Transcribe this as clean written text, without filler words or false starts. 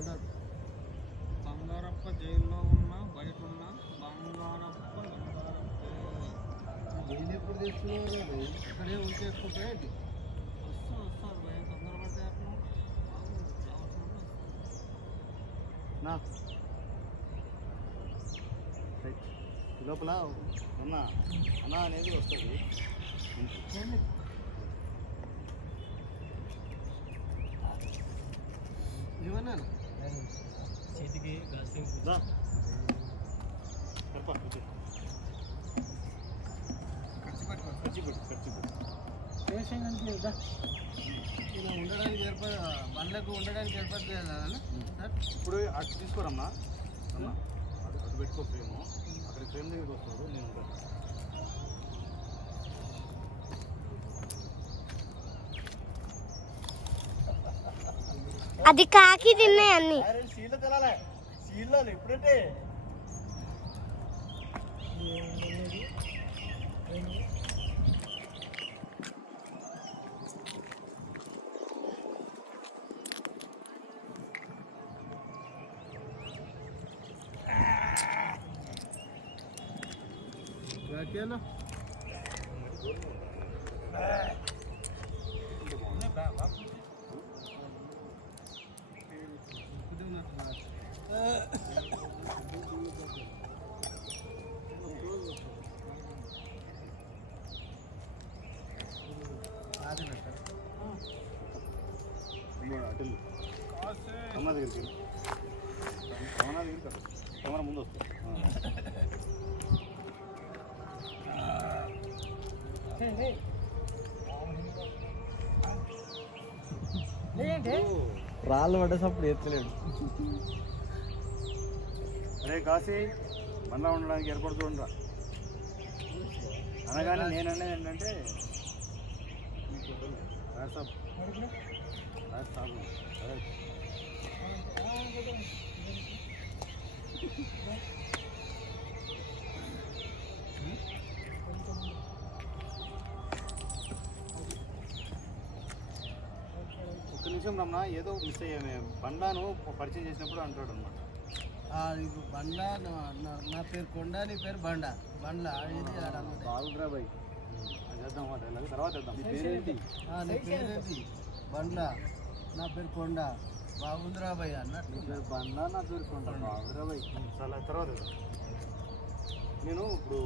ఉన్నాడు. బంగారప్ప జైల్లో ఉన్న బయట ఉన్న బంగారప్ప జైలు ఎప్పుడు తెచ్చుకున్నారు? ఇక్కడే ఉంచేసుకుంటే వస్తారు భయ తొందరపడితే అట్లా లోపల అన్న అన్న అనేది వస్తుంది. ఏమన్నా చేతికి ఇలా ఉండడానికి ఏర్పాటు బండ్లకు ఉండడానికి ఏర్పాటు చేయాలి. ఇప్పుడు అటు తీసుకోరమ్మా అన్న, అటు పెట్టుకో ఫ్రేము. అక్కడ ఫ్రేమ్ దగ్గరికి వస్తాడు, నేను ఉంటాను. అది కాకి తిన్నాయి అన్ని. సీల్లో తెలాలి, సీల్లో ఎప్పుడంటే అకేలా అమ్మ దగ్గరికి రమణ దగ్గరికి రమణ ముందు వస్తుంది. రాళ్ళు పడ్డేసప్పుడు ఎత్తలేడు. అరే కాశీ బండ్లా ఉండడానికి ఏర్పాటు చూడరా అనగానే నేను అనేది ఏంటంటే ఒక్క నిమిషం రమ్మా, ఏదో మిస్ అయ్యామే. బండ్లాను పరిచయం చేసినప్పుడు అంటాడు అన్నమాట. బండ్ల నా పేరు కొండ, నీ పేరు బండ. బండ్ల బాగుందిరా బాయ్, చేద్దాం మాట ఇలాగ తర్వాత వేద్దాం. నీ పేరేంటి? బండ్ల, నా పేరు కొండ. బాగుందిరా బాయ్ అన్నట్టు. నీ పేరు బండ్ల, నా పేరు కొండ. బాగుందిరా బాయ్, చాలా తర్వాత నేను ఇప్పుడు